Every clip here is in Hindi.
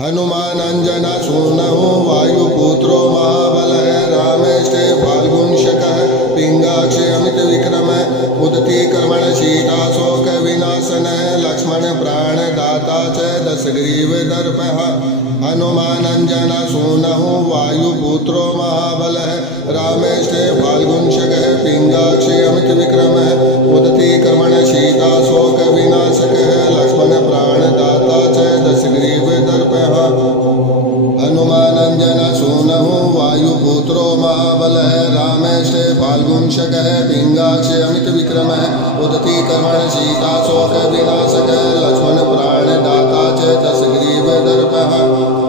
हनुमानंजना सूनहु वायुपुत्रो महाबलः रामेष्टे फाल्गुनशकः पिंगाक्षे अमित विक्रम उदती कर्मण शीताशोक विनाशनः लक्ष्मण प्राणदाता च दशग्रीव दर्पः हनुमानंजना सूनहु वायुपुत्रो महाबलः रामेष्टे फाल्गुनशकः पिंगाक्षे अमित विक्रम उदती कर्मण शीताशोक विनाशकः लक्ष्मण प्राणदाता च दशग्रीव दर्पः हनुमानंजना सूनहु वायुपुत्रो महाबलः रामेष्टे फाल्गुनशकः पिंगाक्षे अमित विक्रम उदती कर्मण शीताशोक विनाशकः लक्ष्मण प्राणदाता च दशग्रीव दर्पः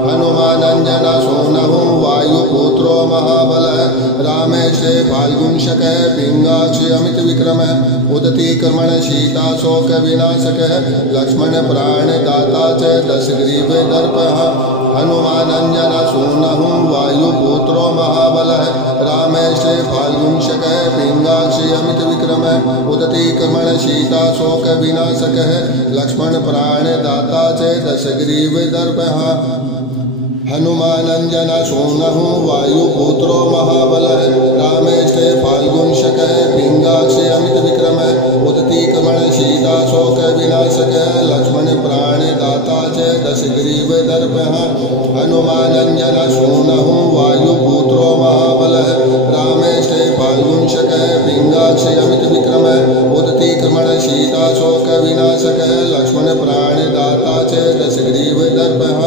हनुमानंजना सूनहु वायुपुत्रो महाबलः रामेष्टे फाल्गुनशकः पिंगाक्षे अमित विक्रम उदती कर्मण शीताशोक विनाशकः लक्ष्मण प्राणदाता च दशग्रीव दर्पः हनुमानंजना सूनहु वायुपुत्रो महाबलः रामेष्टे फाल्गुनशकः पिंगाक्षे अमित विक्रम उदती कर्मण शीताशोक विनाशकः लक्ष्मण प्राणदाता च दशग्रीव दर्पः हनुमानंजना सूनहु वायुपुत्रो महाबलः रामेष्टे फाल्गुनशकः पिंगाक्षे अमित विक्रम उदती कर्मण शीताशोक विनाशकः लक्ष्मण प्राणदाता च दशग्रीव दर्पः हनुमानंजना सूनहु वायुपुत्रो महाबलः रामेष्टे फाल्गुनशकः पिंगाक्षे अमित विक्रम उदती कर्मण शीताशोक विनाशकः लक्ष्मण प्राणदाता च दशग्रीव दर्पः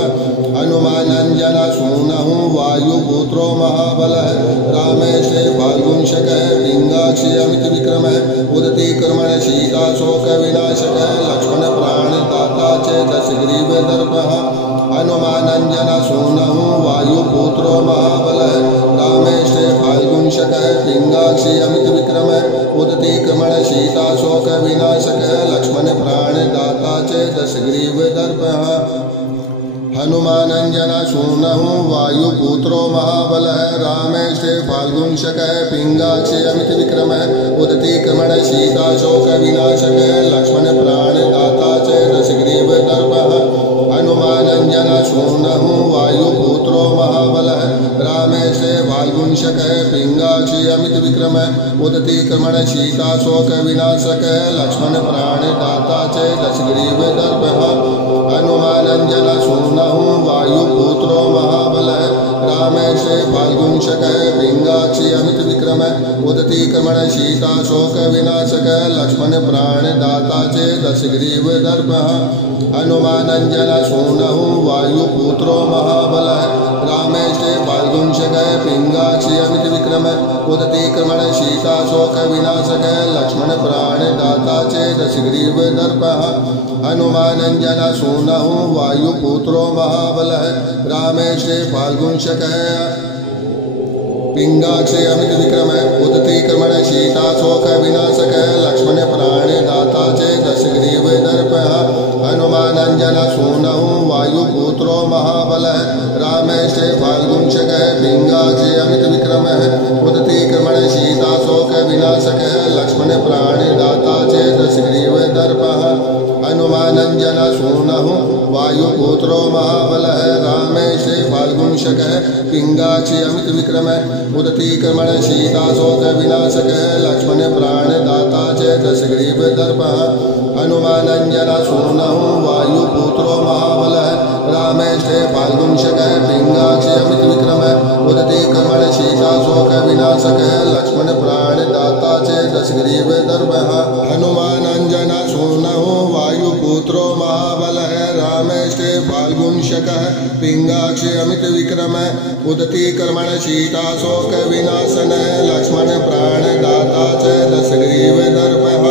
हनुमानंजना सूनहु वायुपुत्रो महाबलः रामेष्टे फाल्गुनशकः पिंगाक्षे अमित विक्रम उदती कर्मण शीताशोक विनाशकः लक्ष्मण प्राणदाता च दशग्रीव दर्पः हनुमानंजना सूनहु वायुपुत्रो महाबलः रामेष्टे फाल्गुनशकः पिंगाक्षे अमित विक्रम उदती कर्मण शीताशोक विनाशकः लक्ष्मण प्राणदाता च दशग्रीव दर्पः हनुमानंजना सूनहु वायुपुत्रो महाबलः रामेष्टे फाल्गुनशकः पिंगाक्षे अमित विक्रम उदती कर्मण शीताशोक विनाशकः लक्ष्मण प्राणदाता च दशग्रीव दर्पः हनुमानंजना सूनहु वायुपुत्रो महाबलः रामेष्टे फाल्गुनशकः पिंगाक्षे अमित विक्रम उदती कर्मण शीताशोक विनाशकः लक्ष्मण प्राणदाता च दशग्रीव दर्पः हनुमानंजना सूनहु वायुपुत्रो महाबलः रामेष्टे फाल्गुनशकः पिंगाक्षे अमित विक्रम उदती कर्मण शीताशोक विनाशकः लक्ष्मण प्राणदाता च दशग्रीव दर्पः हनुमानंजना सूनहु वायुपुत्रो महाबलः रामेष्टे फाल्गुनशकः पिंगाक्षे अमित विक्रम उदती कर्मण शीताशोक विनाशकः लक्ष्मण प्राणदाता च दशग्रीव दर्पः हनुमानंजना सूनहु वायुपुत्रो महाबलः रामेष्टे फाल्गुनशकः पिंगाक्षे अमित विक्रम उदती कर्मण शीताशोक विनाशकः लक्ष्मण प्राणदाता च दशग्रीव दर्पः हनुमानंजना सूनहु वायुपुत्रो महाबलः रामेष्टे फाल्गुनशकः पिंगाक्षे अमित विक्रम उदती कर्मण शीताशोक विनाशकः लक्ष्मण प्राणदाता च दशग्रीव दर्पः हनुमानंजना सूनहु वायुपुत्रो महाबलः रामेष्टे फाल्गुनशकः पिंगाक्षे अमित विक्रम उदती कर्मण शीताशोक विनाशकः लक्ष्मण प्राणदाता च दशग्रीव दर्पः हनुमानंजना सूनहु वायुपुत्रो महाबलः रामेष्टे फाल्गुनशकः पिंगाक्षे अमित विक्रम उदती कर्मण शीताशोक विनाशकः लक्ष्मण प्राणदाता च दशग्रीव दर्पः हनुमानंजना सूनहु वायुपुत्रो महाबलः रामेष्टे फाल्गुनशकः पिंगाक्षे अमित विक्रम उदती कर्मण शीताशोक विनाशनः लक्ष्मण प्राणदाता च दशग्रीव दर्पः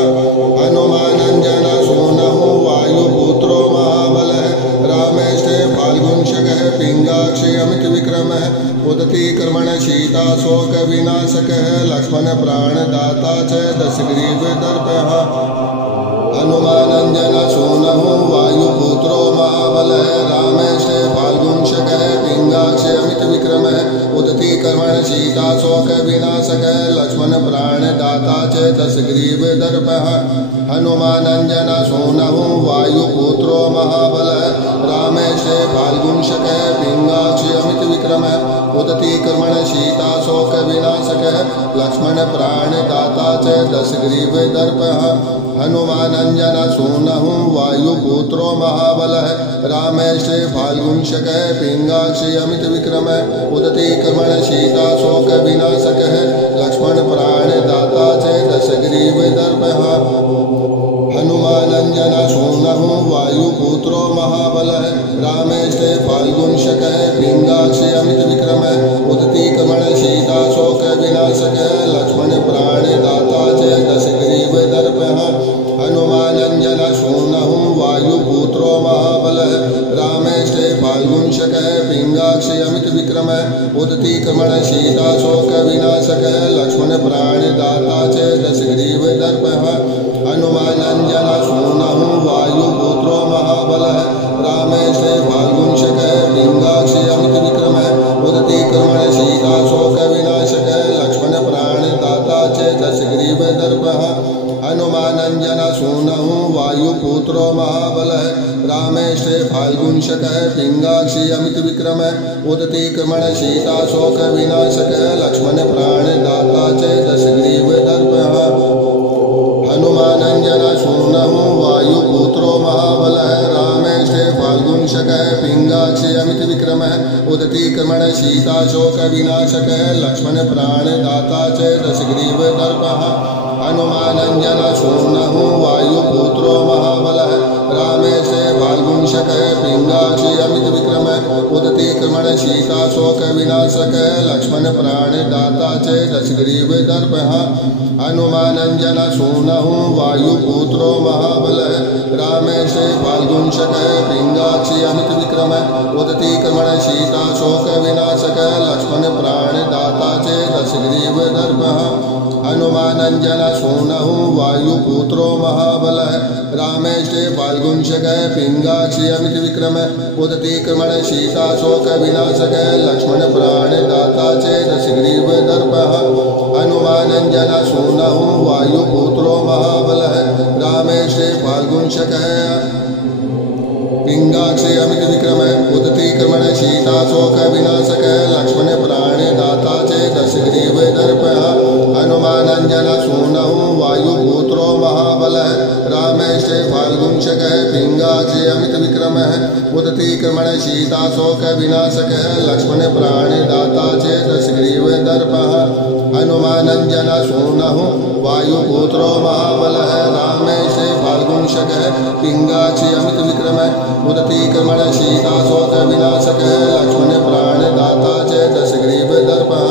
हनुमानंजना सूनहु वायुपुत्रो महाबलः रामेष्टे फाल्गुनशकः पिंगाक्षे अमित विक्रम उदती कर्मण शीताशोक विनाशकः लक्ष्मण प्राणदाता च दशग्रीव दर्पः हनुमानंजन सूनः वायुपुत्रो महाबलः रामेशे फाल्गुंशकः पिंगाक्षे अमित विक्रमः उदती कर्मण सीता शोक विनाशकः लक्ष्मण प्राणदाता च दशग्रीव दर्पः हनुमानंजन सूनः वायुपुत्रो महाबलः रामेशे फाल्गुंशकः पिंगाक्षे अमित विक्रमः उदती कर्मण सीता शोक विनाशकः लक्ष्मण प्राणदाता च दशग्रीव दर्पः हनुमानंजन सूनः वायुपुत्रो महाबलः रामेशे फाल्गुंशकः पिंगाक्षे अमित विक्रमः उदती कर्मण सीता शोक विनाशकः लक्ष्मण प्राणदाता च दशग्रीव दर्पः हनुमानंजन सूनः वायुपुत्रो महाबलः रामेशे फाल्गुंशकः पिंगाक्षे अमित विक्रमः उदती कर्मण सीता शोक विनाशकः लक्ष्मण प्राणदाता च दशग्रीव दर्पः हनुमानंजन सूनः वायुपुत्रो महाबलः रामेशे फाल्गुंशकः पिंगाक्षे अमित विक्रमः उदती कर्मण सीता शोक विनाशकः लक्ष्मण प्राणदाता च दशग्रीव दर्पः हनुमानंजन सूनः वायुपुत्रो महाबलः रामेशे फाल्गुंशकः पिंगाक्षे अमित विक्रमः उदती कर्मण सीता शोक विनाशकः लक्ष्मण प्राणदाता च दशग्रीव दर्पः हनुमानंजन सूनः वायुपुत्रो महाबलः रामेशे फाल्गुंशकः पिंगाक्षे अमित विक्रमः उदती कर्मण सीता शोक विनाशकः लक्ष्मण प्राणदाता च दशग्रीव दर्पः हनुमानंजन सूनः वायुपुत्रो महाबलः रामेशे फाल्गुंशकः पिंगाक्षे अमित विक्रमः उदती कर्मण सीता शोक विनाशकः लक्ष्मण प्राणदाता च दशग्रीव दर्पः हनुमानंजन सूनः वायुपुत्रो महाबलः रामेशे फाल्गुंशकः पिंगाक्षे अमित विक्रमः उदती कर्मण सीता शोक विनाशकः लक्ष्मण प्राणदाता च दशग्रीव दर्पः हनुमानंजन सूनः वायुपुत्रो महाबलः रामेशे फाल्गुंशकः पिंगाक्षे अमित विक्रमः उदती कर्मण सीता शोक विनाशकः लक्ष्मण प्राणदाता च दशग्रीव दर्पः हनुमानंजन सूनः वायुपुत्रो महाबलः रामेशे फाल्गुंशकः पिंगाक्षे अमित विक्रमः उदती कर्मण सीता शोक विनाशकः लक्ष्मण प्राणदाता च दशग्रीव दर्पः हनुमानंजन सूनः वायुपुत्रो महाबलः रामेशे फाल्गुंशकः पिंगाक्षे अमित विक्रमः उदती कर्मण सीता शोक विनाशकः लक्ष्मण प्राणदाता च दशग्रीव दर्पः हनुमानंजन सूनः वायुपुत्रो महाबलः रामेशे फाल्गुंशकः पिंगाक्षे अमित विक्रमः उदती कर्मण सीता शोक विनाशकः लक्ष्मण प्राणदाता च दशग्रीव दर्पः हनुमानंजन सूनः वायुपुत्रो महाबलः रामेशे फाल्गुंशकः पिंगाक्षे अमित विक्रमः उदती कर्मण सीता शोक विनाशकः लक्ष्मण प्राणदाता च दशग्रीव दर्पः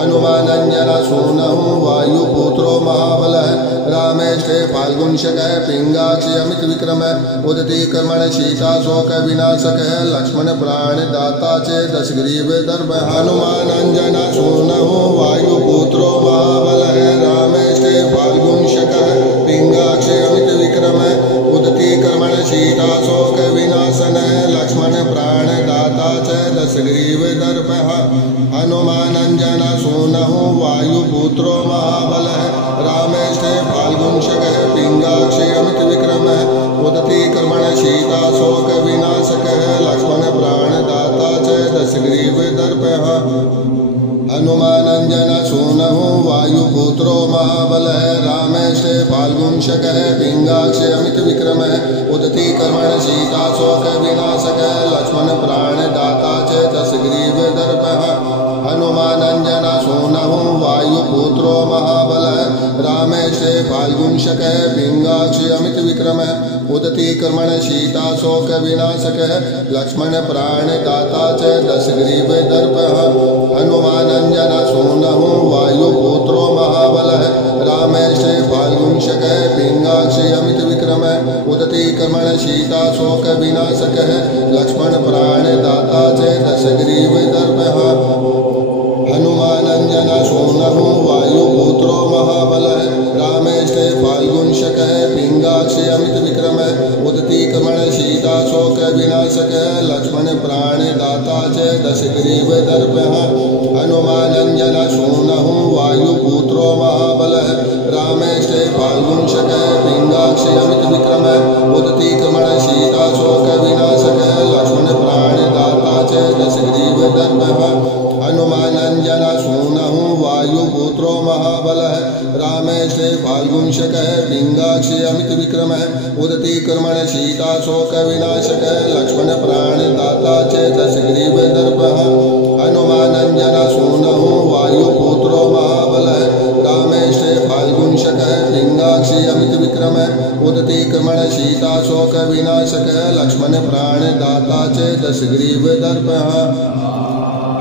हनुमानंजन सूनः वायुपुत्रो महाबलः रामेशे फाल्गुंशकः पिंगाक्षे अमित विक्रमः उदती कर्मण सीता शोक विनाशकः लक्ष्मण प्राणदाता च दशग्रीव दर्पः हनुमानंजन सूनः वायुपुत्रो महाबलः रामेशे फाल्गुंशकः पिंगाक्षे अमित विक्रमः उदती कर्मण सीता शोक विनाशनः लक्ष्मण प्राणदाता च दशग्रीव दर्पः हनुमानंजन सूनः वायुपुत्रो महाबलः रामेशे फाल्गुंशकः पिंगाक्षे अमित विक्रमः उदती कर्मण सीता शोक विनाशकः लक्ष्मण प्राणदाता च दशग्रीव दर्पः हनुमानंजन सूनः वायुपुत्रो महाबलः रामेशे फाल्गुंशकः पिंगाक्षे अमित विक्रमः उदती कर्मण सीता शोक विनाशकः लक्ष्मण प्राणदाता च दशग्रीव दर्पः हनुमानंजन सूनः वायुपुत्रो महाबलः रामेशे फाल्गुंशकः पिंगाक्षे अमित विक्रमः उदती कर्मण सीता शोक विनाशकः लक्ष्मण प्राणदाता च दशग्रीव दर्पः हनुमानंजन सूनः वायुपुत्रो महाबलः रामेशे फाल्गुंशकः पिंगाक्षे अमित विक्रमः उदती कर्मण सीता शोक विनाशकः लक्ष्मण प्राणदाता च दशग्रीव दर्पः हनुमानंजन सूनः वायुपुत्रो महाबलः रामेशे फाल्गुंशकः पिंगाक्षे अमित प्राणदाता च दशग्रीवदर्पः हनुमानञ्जनसूनुः वायुपुत्रो महाबलः रामेष्टे फाल्गुंशकः पिङ्गाक्षी अमितविक्रमः उदतीक्रमणशीलाशोकविनाशकः लक्ष्मणप्राणदाता च दशग्रीवदर्पः हनुमानञ्जनसूनुः वायुपुत्रो महाबलः रामेष्टे फाल्गुंशकः पिङ्गाक्षी अमितविक्रमः उदतीक्रमणशीलाशोकविनाशकः लक्ष्मणप्राणदाता च दशग्रीवदर्पः हनुमानञ्जनसूनुः वायुपुत्रो महाबलः रामेष्टे फाल्गुंशकः पिङ्गाक्षी अमितविक्रमः उदतीक्रमणशीलाशोकविनाशकः लक्ष्मणप्राणदाता च दशग्रीवदर्पः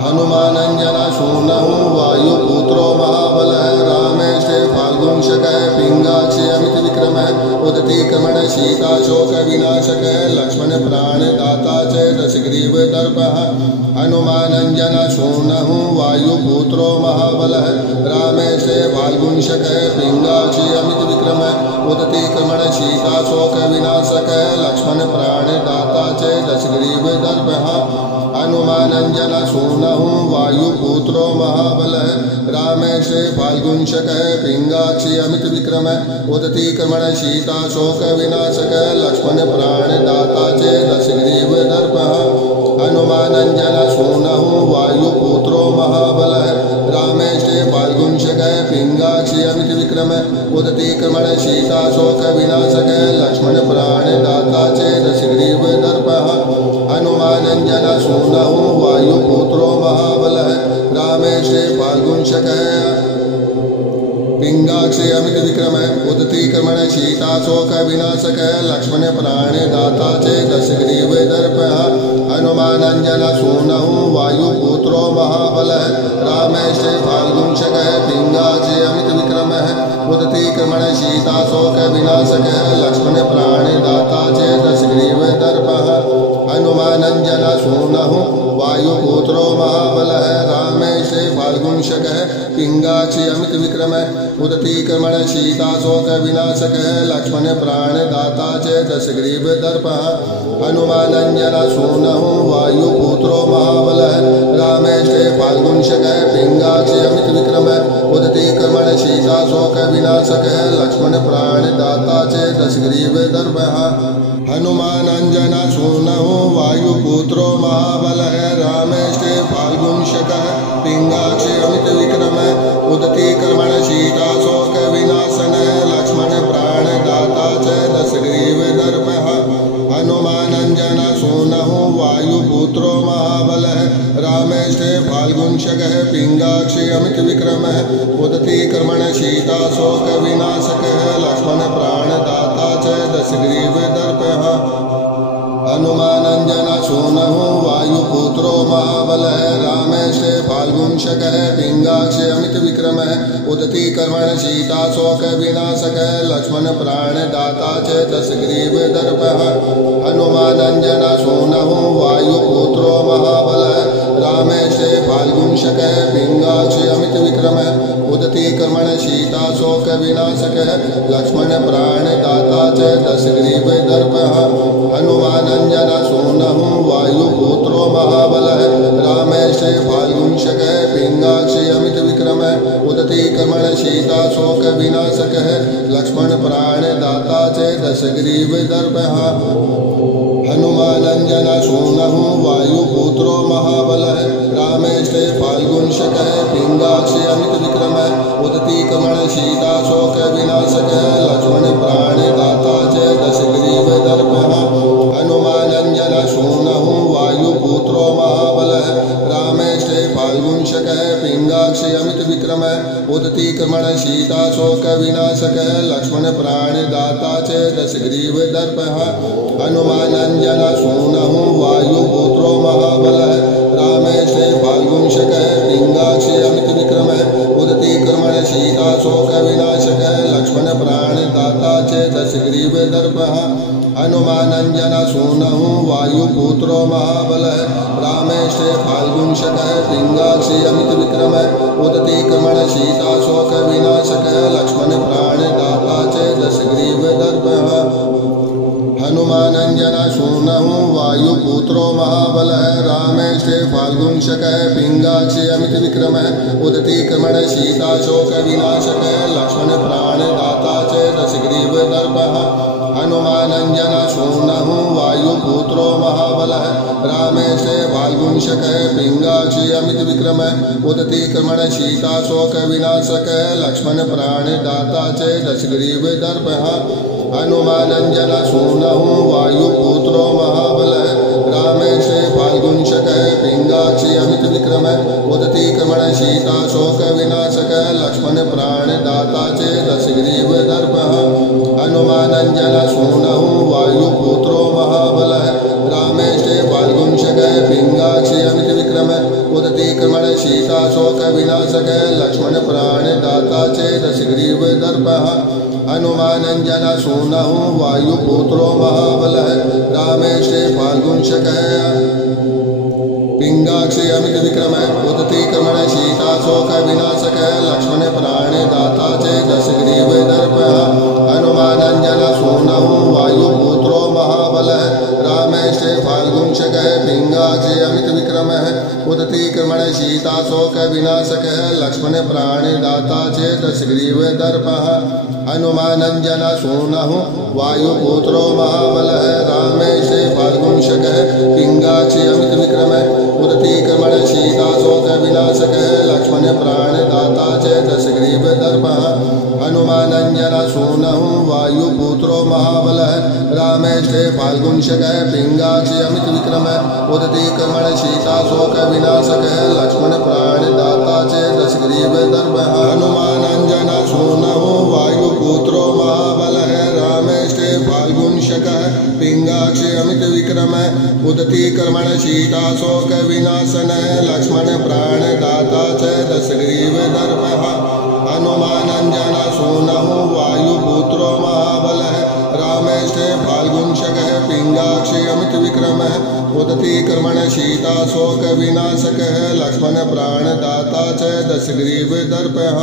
हनुमानञ्जनसूनुः वायुपुत्रो महाबलः रामेष्टे फाल्गुंशकः पिङ्गाक्षी अमितविक्रमः उदतीक्रमणशीलाशोकविनाशकः लक्ष्मणप्राणदाता च दशग्रीवदर्पः हनुमानञ्जनसूनुः वायुपुत्रो महाबलः रामेष्टे फाल्गुंशकः पिङ्गाक्षी अमितविक्रमः उदतीक्रमणशीलाशोकविनाशकः लक्ष्मणप्राणदाता च दशग्रीवदर्पः हनुमानञ्जनसूनुः वायुपुत्रो महाबलः रामेष्टे फाल्गुंशकः पिङ्गाक्षी अमितविक्रमः उदतीक्रमणशीलाशोकविनाशकः लक्ष्मणप्राणदाता च दशग्रीवदर्पः हनुमानञ्जनसूनुः वायुपुत्रो महाबलः रामेष्टे फाल्गुंशकः पिङ्गाक्षी अमितविक्रमः उदतीक्रमणशीलाशोकविनाशकः लक्ष्मणप्राणदाता च दशग्रीवदर्पः हनुमानञ्जनसूनुः वायुपुत्रो महाबलः रामेष्टे फाल्गुंशकः पिङ्गाक्षी अमितविक्रमः उदतीक्रमणशीलाशोकविनाशकः लक्ष्मणप्राणदाता च दशग्रीवदर्पः हनुमानञ्जनसूनुः वायुपुत्रो महाबलः रामेष्टे फाल्गुंशकः पिङ्गाक्षी अमितविक्रमः उदतीक्रमणशीलाशोकविनाशकः लक्ष्मणप्राणदाता च दशग्रीवदर्पः हनुमानञ्जनसूनुः वायुपुत्रो महाबलः रामेष्टे फाल्गुंशकः पिङ्गाक्षी अमितविक्रमः उदतीक्रमणशीलाशोकविनाशकः लक्ष्मणप्राणदाता च दशग्रीवदर्पः हनुमानञ्जनसूनुः वायुपुत्रो महाबलः रामेष्टे फाल्गुंशकः पिङ्गाक्षी अमितविक्रमः उदतीक्रमणशीलाशोकविनाशकः लक्ष्मणप्राणदाता च दशग्रीवदर्पः हनुमानञ्जनसूनुः वायुपुत्रो महाबलः रामेष्टे फाल्गुंशकः पिङ्गाक्षी अमितविक्रमः उदतीक्रमणशीलाशोकविनाशनः लक्ष्मणप्राणदाता च दशग्रीवदर्पः हनुमानञ्जनसूनुः वायुपुत्रो महाबलः रामेष्टे फाल्गुंशकः पिङ्गाक्षी अमितविक्रमः उदतीक्रमणशीलाशोकविनाशकः लक्ष्मणप्राणदाता च दशग्रीवदर्पः हनुमानञ्जनसूनुः वायुपुत्रो महाबलः रामेष्टे फाल्गुंशकः पिङ्गाक्षी अमितविक्रमः उदतीक्रमणशीलाशोकविनाशकः लक्ष्मणप्राणदाता च दशग्रीवदर्पः हनुमानञ्जनसूनुः वायुपुत्रो महाबलः रामेष्टे फाल्गुंशकः पिङ्गाक्षी अमितविक्रमः उदतीक्रमणशीलाशोकविनाशकः लक्ष्मणप्राणदाता च दशग्रीवदर्पः हनुमानञ्जनसूनुः वायुपुत्रो महाबलः रामेष्टे फाल्गुंशकः पिङ्गाक्षी अमितविक्रमः उदतीक्रमणशीलाशोकविनाशकः लक्ष्मणप्राणदाता च दशग्रीवदर्पः हनुमानञ्जनसूनुः वायुपुत्रो महाबलः रामेष्टे फाल्गुंशकः पिङ्गाक्षी अमितविक्रमः उदतीक्रमणशीलाशोकविनाशकः लक्ष्मणप्राणदाता च दशग्रीवदर्पः हनुमानञ्जनसूनुः वायुपुत्रो महाबलः रामेष्टे फाल्गुंशकः पिङ्गाक्षी अमितविक्रमः उदतीक्रमणशीलाशोकविनाशकः लक्ष्मणप्राणदाता च दशग्रीवदर्पः हनुमानञ्जनसूनुः वायुपुत्रो महाबलः रामेष्टे फाल्गुंशकः पिङ्गाक्षी अमितविक्रमः उदतीक्रमणशीलाशोकविनाशकः लक्ष्मणप्राणदाता च दशग्रीवदर्पः हनुमानञ्जनसूनुः वायुपुत्रो महाबलः रामेष्टे फाल्गुंशकः पिङ्गाक्षी अमितविक्रमः उदतीक्रमणशीलाशोकविनाशकः लक्ष्मणप्राणदाता च दशग्रीवदर्पः हनुमानंजन सूनः वायुपुत्रो महाबलः रामेष्टे फाल्गुंशकः पिंगाक्षी अमित विक्रमः उदती क्रमण शीताशोक विनाशकः लक्ष्मण प्राणदाता च दशग्रीव दर्पः हनुमानंजन सूनः वायुपुत्रो महाबलः रामेष्टे फाल्गुंशकः पिंगाक्षी अमित विक्रमः उदती क्रमण शीताशोक विनाशकः लक्ष्मण प्राणदाता च दशग्रीव दर्पः हनुमानंजन सूनः वायुपुत्रो महाबलः रामेष्टे फाल्गुंशकः पिंगाक्षी अमित विक्रमः उदती क्रमण शीताशोक विनाशकः लक्ष्मण प्राणदाता च दशग्रीव दर्पः हनुमानंजन सूनः वायुपुत्रो महाबलः रामेष्टे फाल्गुंशकः पिंगाक्षी अमित विक्रमः उदती क्रमण शीताशोक विनाशकः लक्ष्मण प्राणदाता च दशग्रीव दर्पः हनुमानंजन सूनः वायुपुत्रो महाबलः रामेष्टे फाल्गुंशकः पिंगाक्षी अमित विक्रमः उदती क्रमण शीताशोक विनाशकः लक्ष्मण प्राणदाता च दशग्रीव दर्पः हनुमानंजन सूनः वायुपुत्रो महाबलः रामेष्टे फाल्गुंशकः पिंगाक्षी अमित विक्रमः उदती क्रमण शीताशोक विनाशकः लक्ष्मण प्राणदाता च दशग्रीव दर्पः हनुमानंजन सूनः वायुपुत्रो महाबलः रामेष्टे फाल्गुंशकः पिंगाक्षी अमित विक्रमः उदती क्रमण शीताशोक विनाशकः लक्ष्मण प्राणदाता च दशग्रीव दर्पः हनुमानंजन सूनः वायुपुत्रो महाबलः रामेष्टे फाल्गुंशकः पिंगाक्षी अमित विक्रमः उदती क्रमण शीताशोक विनाशकः लक्ष्मण प्राणदाता च दशग्रीव दर्पः हनुमानंजन सूनः वायुपुत्रो महाबलः रामेष्टे फाल्गुंशकः पिंगाक्षी अमित विक्रमः उदती क्रमण शीताशोक विनाशनः लक्ष्मण प्राणदाता च दशग्रीव दर्पः हनुमानंजन सूनः वायुपुत्रो महाबलः रामेष्टे फाल्गुंशकः पिंगाक्षी अमित विक्रमः उदती क्रमण शीताशोक विनाशकः लक्ष्मण प्राणदाता च दशग्रीव दर्पः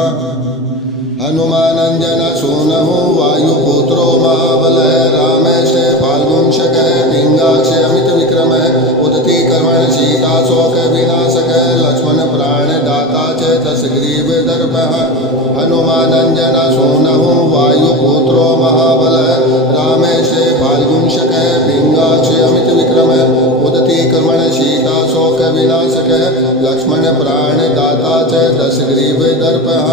हनुमानंजन सूनः वायुपुत्रो महाबलः रामेष्टे फाल्गुंशकः पिंगाक्षी अमित विक्रमः उदती क्रमण शीताशोक विनाशकः लक्ष्मण प्राणदाता च दशग्रीव दर्पः हनुमानंजन सूनः वायुपुत्रो महाबलः रामेष्टे फाल्गुंशकः पिंगाक्षी अमित विक्रमः उदती क्रमण शीताशोक विनाशकः लक्ष्मण प्राणदाता च दशग्रीव दर्पः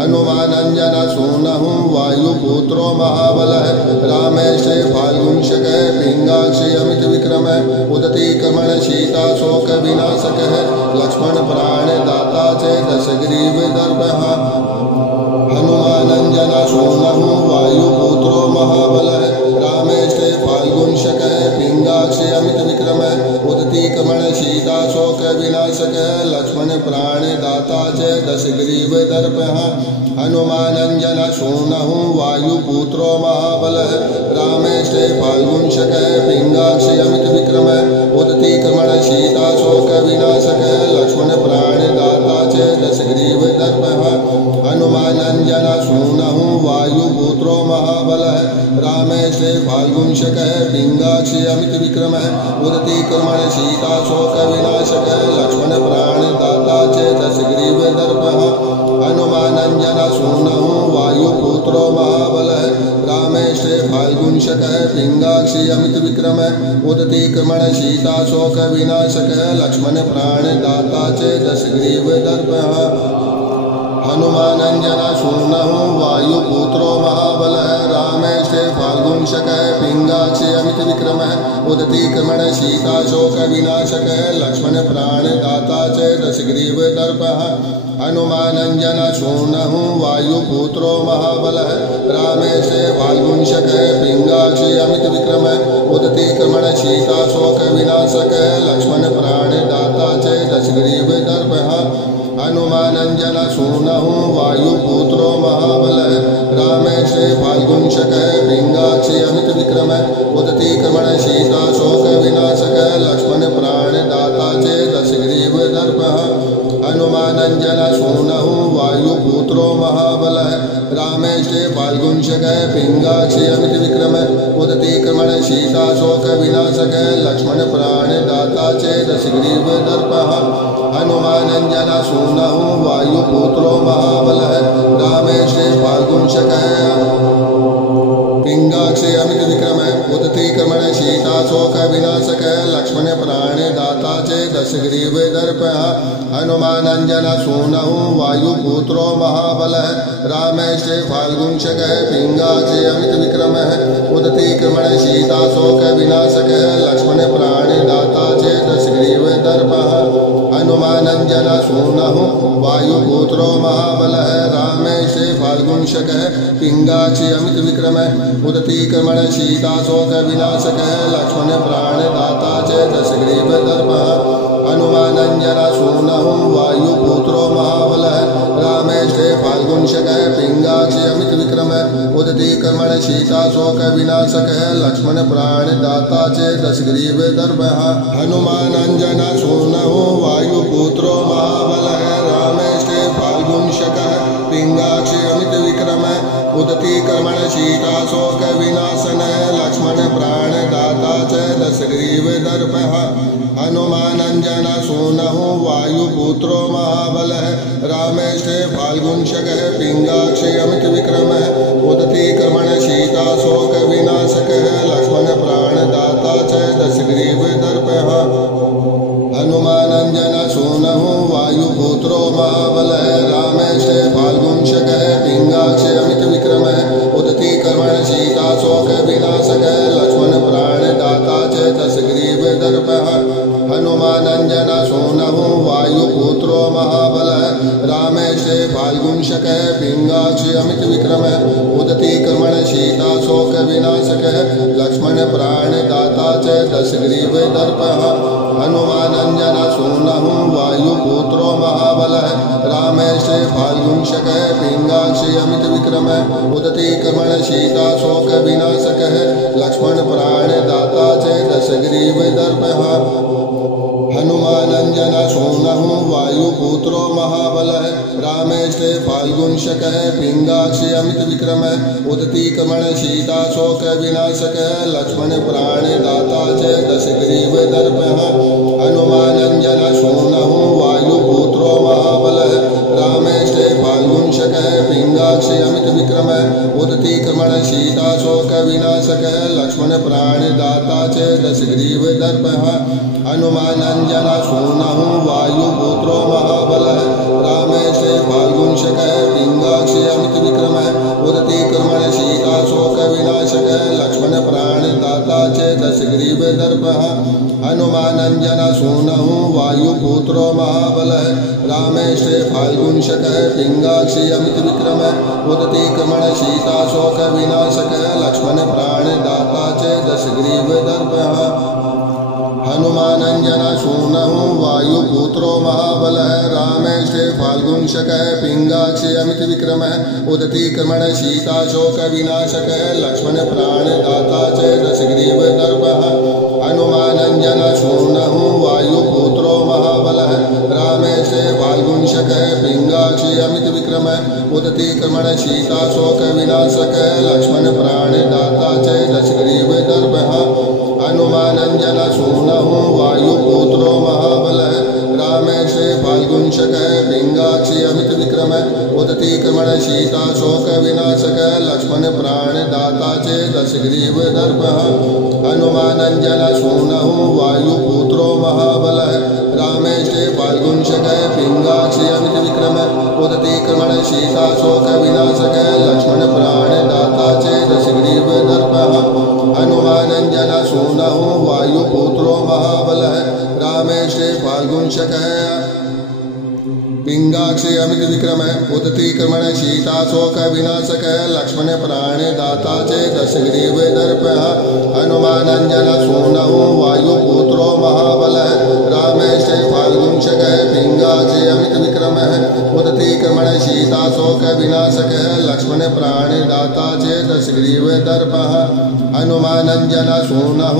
हनुमानंजन सूनः वायुपुत्रो महाबलः रामेष्टे फाल्गुंशकः पिंगाक्षी अमित विक्रमः उदती क्रमण शीताशोक विनाशकः लक्ष्मण प्राणदाता च दशग्रीव दर्पः हनुमानंजन सूनः वायुपुत्रो महाबलः रामेष्टे फाल्गुंशकः पिंगाक्षी अमित विक्रमः उदती क्रमण शीताशोक विनाशकः लक्ष्मण प्राणदाता च दशग्रीव दर्पः हनुमानंजन सूनः वायुपुत्रो महाबलः रामेष्टे फाल्गुंशकः पिंगाक्षी अमित विक्रमः उदती क्रमण शीताशोक विनाशकः लक्ष्मण प्राणदाता च दशग्रीव दर्पः हनुमानंजन सूनः वायुपुत्रो महाबलः रामेष्टे फाल्गुंशकः पिंगाक्षी अमित विक्रमः उदती क्रमण शीताशोक विनाशकः लक्ष्मण प्राणदाता च दशग्रीव दर्पः हनुमानंजन सूनः वायुपुत्रो महाबलः रामेष्टे फाल्गुंशकः पिंगाक्षी अमित विक्रमः उदती क्रमण शीताशोक विनाशकः लक्ष्मण प्राणदाता च दशग्रीव दर्पः हनुमानंजन सूनः वायुपुत्रो महाबलः रामेष्टे फाल्गुंशकः पिंगाक्षी अमित विक्रमः उदती क्रमण शीताशोक विनाशकः लक्ष्मण प्राणदाता च दशग्रीव दर्पः हनुमानंजन सूनः वायुपुत्रो महाबलः रामेष्टे फाल्गुंशकः पिंगाक्षी अमित विक्रमः उदती क्रमण शीताशोक विनाशकः लक्ष्मण प्राणदाता च दशग्रीव दर्पः हनुमानंजन सूनः वायुपुत्रो महाबलः रामेष्टे फाल्गुंशकः पिंगाक्षी अमित विक्रमः उदती क्रमण शीताशोक विनाशकः लक्ष्मण प्राणदाता च दशग्रीव दर्पः हनुमानंजन सूनः वायुपुत्रो वायुपुत्रो महाबलः रामेष्टे फाल्गुंशकः पिङ्गाक्षी अमित विक्रमः उदती क्रमण सीताशोकविनाशकः लक्ष्मणप्राणदाता चेदशग्रीवदर्पः हनुमानञ्जनसूनः वायुपुत्रो महाबलः रामेष्टे फाल्गुंशकः पिङ्गाक्षी अमित विक्रमः उदती क्रमण सीताशोकविनाशकः लक्ष्मणप्राणदाता चेदशग्रीवदर्पः हनुमानञ्जनसूनः वायुपुत्रो महाबलः रामेष्टे फाल्गुंशकः पिङ्गाक्षी अमित विक्रमः उदती क्रमण सीताशोकविनाशकः लक्ष्मणप्राणदाता चेदशग्रीवदर्पः हनुमानञ्जनसूनः वायुपुत्रो महाबलः रामेष्टे फाल्गुंशकः पिङ्गाक्षी अमित विक्रमः उदती क्रमण सीताशोकविनाशकः लक्ष्मणप्राणदाता चेदशग्रीवदर्पः हनुमानञ्जनसूनः वायुपुत्रो महाबलः रामेष्टे फाल्गुंशकः पिङ्गाक्षी अमित विक्रमः उदती क्रमण सीताशोकविनाशकः लक्ष्मणप्राणदाता चेदशग्रीवदर्पः हनुमानञ्जनसूनः वायुपुत्रो महाबलः रामेष्टे फाल्गुंशकः पिङ्गाक्षी अमित विक्रमः उदती क्रमण सीताशोकविनाशनः लक्ष्मणप्राणदाता चेदशग्रीवदर्पः हनुमानञ्जनसूनः वायुपुत्रो महाबलः रामेष्टे फाल्गुंशकः पिङ्गाक्षी अमित विक्रमः उदती क्रमण सीताशोकविनाशकः लक्ष्मणप्राणदाता चेदशग्रीवदर्पः हनुमानञ्जनसूनः वायुपुत्रो महाबलः रामेष्टे फाल्गुंशकः पिङ्गाक्षी अमित विक्रमः उदती क्रमण सीताशोकविनाशकः लक्ष्मणप्राणदाता चेदशग्रीवदर्पः हनुमानञ्जनसूनः वायुपुत्रो महाबलः रामेष्टे फाल्गुंशकः पिङ्गाक्षी अमित विक्रमः उदती क्रमण सीताशोकविनाशकः लक्ष्मणप्राणदाता चेदशग्रीवदर्पः हनुमानञ्जनसूनः वायुपुत्रो महाबलः रामेष्टे फाल्गुंशकः पिङ्गाक्षी अमित विक्रमः उदती क्रमण सीताशोकविनाशकः लक्ष्मणप्राणदाता चेदशग्रीवदर्पः हनुमानञ्जनसूनः वायुपुत्रो महाबलः रामेष्टे फाल्गुंशकः पिङ्गाक्षी अमित विक्रमः उदती क्रमण सीताशोकविनाशकः लक्ष्मणप्राणदाता चेदशग्रीवदर्पः हनुमानञ्जनसूनः वायुपुत्रो महाबलः रामेष्टे फाल्गुंशकः पिङ्गाक्षी अमित विक्रमः उदती क्रमण सीताशोकविनाशकः लक्ष्मणप्राणदाता चेदशग्रीवदर्पः हनुमानञ्जनसूनः वायुपुत्रो महाबलः रामेष्टे फाल्गुंशकः पिङ्गाक्षी अमित विक्रमः उदती क्रमण सीताशोकविनाशकः लक्ष्मणप्राणदाता चेदशग्रीवदर्पः हनुमानञ्जनसूनः वायुपुत्रो महाबलः रामेष्टे फाल्गुंशकः पिङ्गाक्षी अमित विक्रमः उदती क्रमण सीताशोकविनाशकः लक्ष्मणप्राणदाता चेदशग्रीवदर्पः हनुमानञ्जनसूनः वायुपुत्रो महाबलः रामेष्टे फाल्गुंशकः पिङ्गाक्षी अमित विक्रमः उदती क्रमण सीताशोकविनाशकः लक्ष्मणप्राणदाता चेदशग्रीवदर्पः हनुमानञ्जनसूनः वायुपुत्रो महाबलः रामेष्टे फाल्गुंशकः पिङ्गाक्षी अमित विक्रमः उदती क्रमण सीताशोकविनाशकः लक्ष्मणप्राणदाता चेदशग्रीवदर्पः हनुमानञ्जनसूनः वायुपुत्रो महाबलः रामेष्टे फाल्गुंशकः पिङ्गाक्षी अमित विक्रमः उदती क्रमण सीताशोकविनाशकः लक्ष्मणप्राणदाता चेदशग्रीवदर्पः हनुमानञ्जनसूनः वायुपुत्रो महाबलः रामेष्टे फाल्गुंशकः पिङ्गाक्षी अमित विक्रमः उदती क्रमण सीताशोकविनाशकः लक्ष्मणप्राणदाता चेदशग्रीवदर्पः हनुमानञ्जनसूनः वायुपुत्रो महाबलः रामेष्टे फाल्गुंशकः पिङ्गाक्षी अमित विक्रमः उदती क्रमण सीताशोकविनाशकः लक्ष्मणप्राणदाता चेदशग्रीवदर्पः हनुमानञ्जनसूनः वायुपुत्रो महाबलः रामेष्टे फाल्गुंशकः पिङ्गाक्षी अमित विक्रमः उदती क्रमण सीताशोकविनाशकः लक्ष्मणप्राणदाता चेदशग्रीवदर्पः हनुमानञ्जनसूनः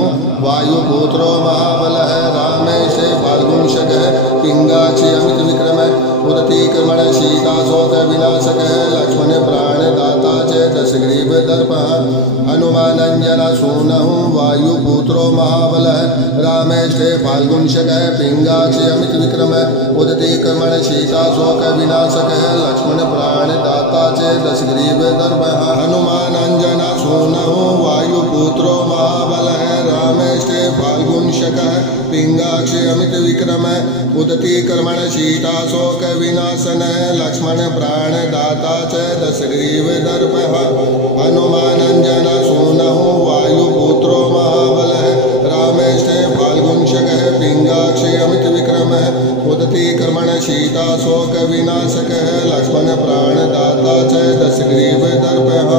वायुपुत्रो महाबलः रामेष्टे फाल्गुंशकः पिङ्गाक्षी अमित विक्रमः उदती क्रमण सीताशोक विनाशकः लक्ष्मण प्राणदाता च दशग्रीवदर्पः हनुमानञ्जनसूनुः वायुपुत्रो महाबलः रामेष्ठे फाल्गुंशकः पिङ्गाक्षी अमितविक्रमः उदती कर्मणशीताशोकविनाशकः लक्ष्मण प्राणदाता च दशग्रीवदर्पः हनुमानञ्जनसूनुः वायुपुत्रो महाबलः रामेष्ठे फाल्गुंशकः पिङ्गाक्षी अमितविक्रमः उदती कर्मणशीताशोकविनाशनः लक्ष्मण प्राणदाता च दशग्रीवदर्पः हनुमानञ्जनसूनुः वायुपुत्रो महाबलः रामेष्ठे फाल्गुंशकः पिङ्गाक्षी अमितविक्रमः उदती कर्मणशीताशोकविनाशकः लक्ष्मण प्राणदाता च दशग्रीवदर्पः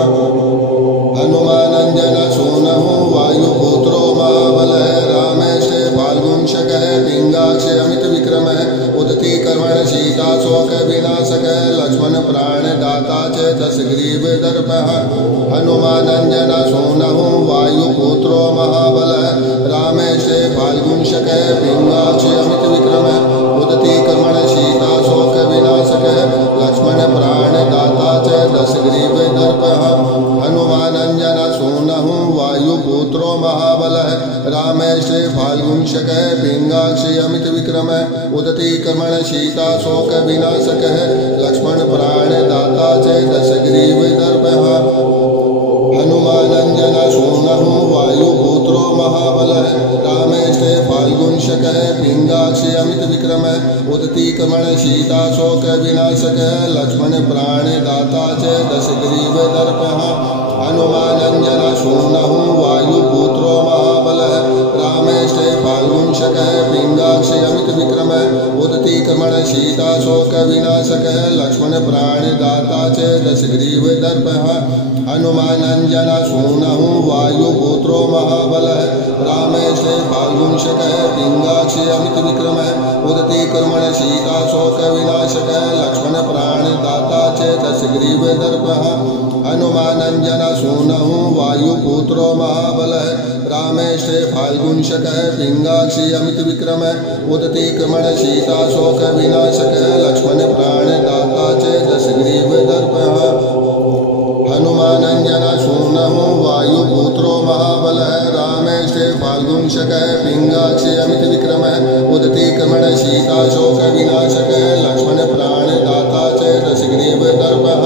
हनुमानञ्जनसूनुः वायुपुत्रो महाबलः रामेष्ठे फाल्गुंशकः पिङ्गाक्षी अमितविक्रमः उदती कर्मणशीताशोकविनाशकः लक्ष्मण प्राणदाता च दशग्रीवदर्पः हनुमानञ्जनसूनुः वायुपुत्रो महाबलः रामेष्ठे फाल्गुंशकः पिङ्गाक्षी अमितविक्रमः उदती कर्मणशीताशोकविनाशकः लक्ष्मण प्राणदाता च दशग्रीवदर्पः हनुमानञ्जनसूनुः वायुपुत्रो महाबलः रामेष्ठे फाल्गुंशकः पिङ्गाक्षी अमितविक्रमः उदती कर्मणशीताशोकविनाशकः लक्ष्मण प्राणदाता च दशग्रीवदर्पः हनुमानञ्जनसूनुः वायुपुत्रो महाबलः रामेष्ठे फाल्गुंशकः पिङ्गाक्षी अमितविक्रमः उदती कर्मणशीताशोकविनाशकः लक्ष्मण प्राणदाता च दशग्रीवदर्पः हनुमानञ्जनसूनुः वायुपुत्रो महाबलः रामेष्ठे फाल्गुंशकः पिङ्गाक्षी अमितविक्रमः उदती कर्मणशीताशोकविनाशकः लक्ष्मण प्राणदाता च दशग्रीवदर्पः हनुमानञ्जनसूनुः वायुपुत्रो महाबलः रामेष्ठे फाल्गुंशकः पिङ्गाक्षी अमितविक्रमः उदती कर्मणशीताशोकविनाशकः लक्ष्मण प्राणदाता च दशग्रीवदर्पः हनुमानञ्जनसूनुः वायुपुत्रो महाबलः रामेष्ठे फाल्गुंशकः पिङ्गाक्षी अमितविक्रमः उदती कर्मणशीताशोकविनाशकः लक्ष्मण प्राणदाता च दशग्रीवदर्पः हनुमानञ्जनसूनुः वायुपुत्रो महाबलः रामेष्ठे फाल्गुंशकः पिङ्गाक्षी अमितविक्रमः उदती कर्मणशीताशोकविनाशकः लक्ष्मण प्राणदाता च दशग्रीवदर्पः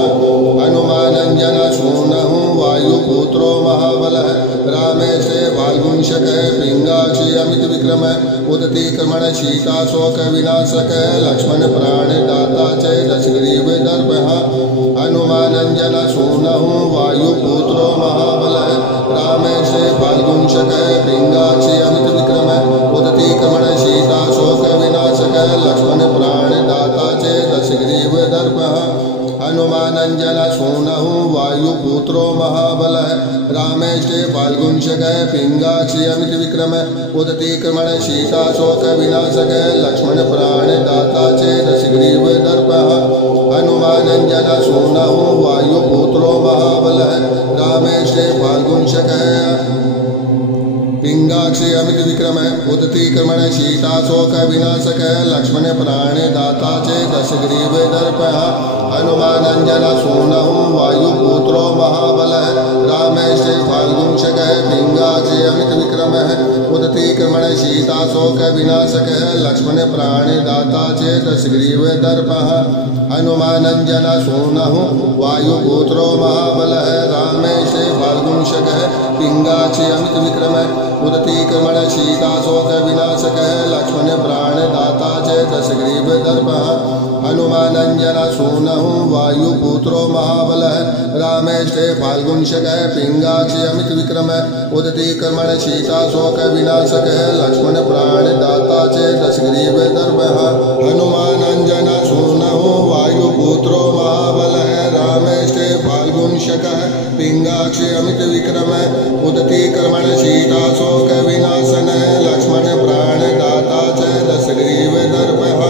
हनुमानञ्जनसूनुः वायुपुत्रो महाबलः रामेष्ठे फाल्गुंशकः पिङ्गाक्षी अमितविक्रमः उदती कर्मणशीताशोकविनाशकः लक्ष्मण प्राणदाता च दशग्रीवदर्पः हनुमानञ्जनसूनुः वायुपुत्रो महाबलः रामेष्ठे फाल्गुंशकः पिङ्गाक्षी अमितविक्रमः उदती कर्मणशीताशोकविनाशकः लक्ष्मण प्राणदाता च दशग्रीवदर्पः हनुमानञ्जनसूनुः वायुपुत्रो महाबलः रामेष्ठे फाल्गुंशकः पिङ्गाक्षी अमितविक्रमः उदती कर्मणशीताशोकविनाशकः लक्ष्मण प्राणदाता च दशग्रीवदर्पः हनुमानञ्जनसूनुः वायुपुत्रो महाबलः रामेष्ठे फाल्गुंशकः पिङ्गाक्षी अमितविक्रमः उदती कर्मणशीताशोकविनाशकः लक्ष्मण प्राणदाता च दशग्रीवदर्पः हनुमानञ्जनसूनुः वायुपुत्रो महाबलः रामेष्ठे फाल्गुंशकः पिङ्गाक्षी अमितविक्रमः उदती कर्मणशीताशोकविनाशकः लक्ष्मण प्राणदाता च दशग्रीवदर्पः हनुमानञ्जनसूनुः वायुपुत्रो महाबलः रामेष्ठे फाल्गुंशकः पिङ्गाक्षी अमितविक्रमः उदती कर्मणशीताशोकविनाशकः लक्ष्मण प्राणदाता च दशग्रीवदर्पः हनुमानञ्जनसूनुः वायुपुत्रो महाबलः रामेष्ठे फाल्गुंशकः पिङ्गाक्षी अमितविक्रमः उदती कर्मणशीताशोकविनाशकः लक्ष्मण प्राणदाता च दशग्रीवदर्पः हनुमानञ्जनसूनुः वायुपुत्रो महाबलः रामेष्ठे फाल्गुंशकः पिङ्गाक्षी अमितविक्रमः उदती कर्मणशीताशोकविनाशनः लक्ष्मण प्राणदाता च दशग्रीवदर्पः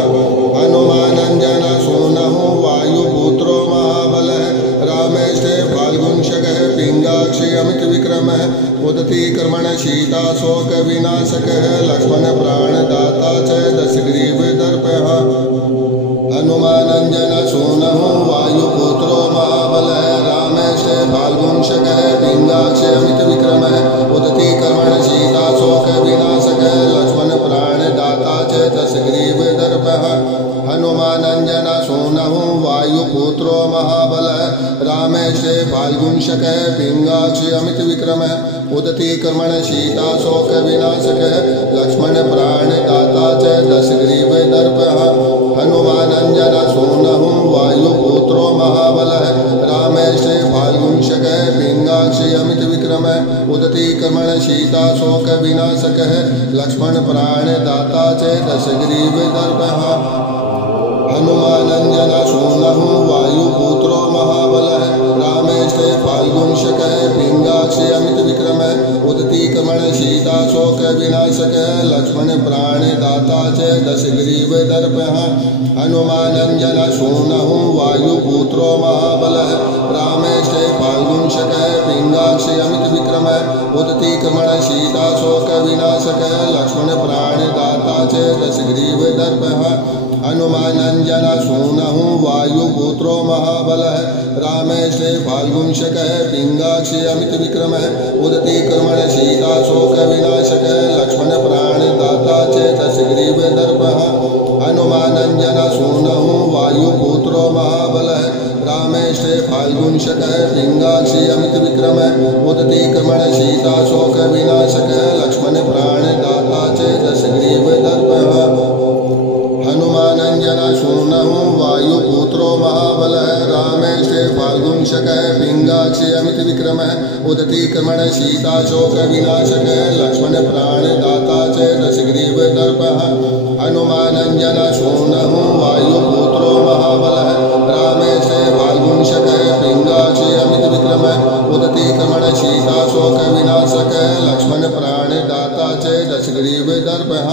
हनुमानञ्जनसूनुः वायुपुत्रो महाबलः रामेष्ठे फाल्गुंशकः पिङ्गाक्षी अमितविक्रमः उदती कर्मणशीताशोकविनाशकः लक्ष्मण प्राणदाता च दशग्रीवदर्पः हनुमानञ्जनसूनुः वायु हनुमानंजन सूनहु वायुपुत्रो महाबलः रामेशे फाल्गुंशकः पिंगाक्षी अमित विक्रमः उदती कर्मण सीता शोक विनाशकः लक्ष्मण प्राणदाता च दशग्रीव दर्पः हनुमानंजन सूनहु वायुपुत्रो महाबलः रामेशे फाल्गुंशकः पिंगाक्षी अमित विक्रमः उदती कर्मण सीता शोक विनाशकः लक्ष्मण प्राणदाता च दशग्रीव दर्पः हनुमानंजन सूनहु वायुपुत्रो महाबलः रामेशे फाल्गुंशकः पिंगाक्षी अमित विक्रमः उदती कर्मण सीता शोक विनाशकः लक्ष्मण प्राणदाता च दशग्रीव दर्पः हनुमानंजन सूनहु वायुपुत्रो महाबलः रामेशे फाल्गुंशकः पिंगाक्षी अमित विक्रमः उदती कर्मण सीता शोक विनाशकः लक्ष्मण प्राणदाता च दशग्रीव दर्पः हनुमानंजन सूनहु वायुपुत्रो महाबलः रामेशे फाल्गुंशकः पिंगाक्षी अमित विक्रमः उदती कर्मण सीता शोक विनाशकः लक्ष्मण प्राणदाता च दशग्रीव दर्पः हनुमानंजन सूनहु वायुपुत्रो महाबलः रामेशे फाल्गुंशकः पिंगाक्षी अमित विक्रमः उदती कर्मण सीता शोक विनाशकः लक्ष्मण प्राणदाता च दशग्रीव दर्पः हनुमानंजन सूनहु वायुपुत्रो महाबलः रामेशे फाल्गुंशकः पिंगाक्षी अमित विक्रमः उदती कर्मण सीता शोक विनाशकः लक्ष्मण प्राणदाता च दशग्रीव दर्पः हनुमानंजन सूनहु वायुपुत्रो महाबलः रामेशे फाल्गुंशकः पिंगाक्षी अमित विक्रमः उदती कर्मण सीता शोक विनाशकः लक्ष्मण प्राणदाता च दशग्रीव दर्पः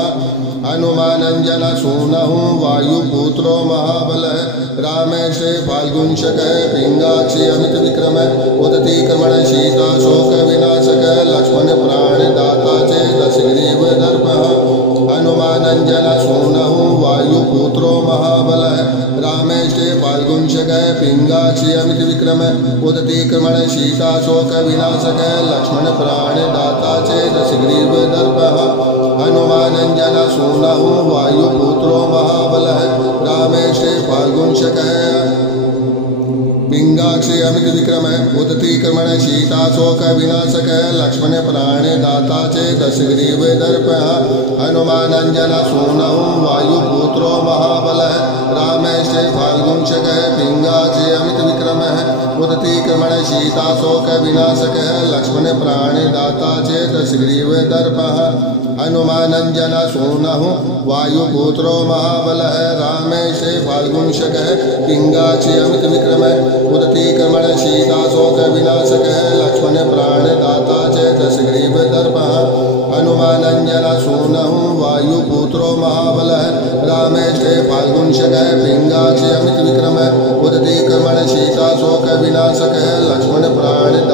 हनुमानंजन सूनहु वायुपुत्रो महाबलः रामेशे फाल्गुंशकः पिंगाक्षी अमित विक्रमः उदती कर्मण सीता शोक विनाशकः लक्ष्मण प्राणदाता च दशग्रीव दर्पः हनुमानंजन सूनहु वायुपुत्रो महाबलः रामेशे फाल्गुंशकः पिंगाक्षी अमित विक्रमः उदती कर्मण सीता शोक विनाशकः लक्ष्मण प्राणदाता च दशग्रीव दर्पः हनुमानंजन सूनहु वायुपुत्रो महाबलः रामेशे फाल्गुंशकः पिंगाक्षी अमित विक्रमः उदती कर्मण सीता शोक विनाशकः लक्ष्मण प्राणदाता च दशग्रीव दर्पः हनुमानंजन सूनहु वायुपुत्रो महाबलः रामेशे फाल्गुंशकः पिंगाक्षी अमित विक्रमः उदती कर्मण सीता शोक विनाशकः लक्ष्मण प्राणदाता च दशग्रीव दर्पः हनुमानंजन सूनहु वायुपुत्रो महाबलः रामेशे फाल्गुंशकः पिंगाक्षी अमित विक्रमः उदती कर्मण सीता शोक विनाशकः लक्ष्मण प्राणदाता च दशग्रीव दर्पः हनुमानंजन सूनहु वायुपुत्रो महाबलः रामेशे फाल्गुंशकः पिंगाक्षी अमित विक्रमः उदती कर्मण सीता शोक विनाशकः लक्ष्मण प्राणदाता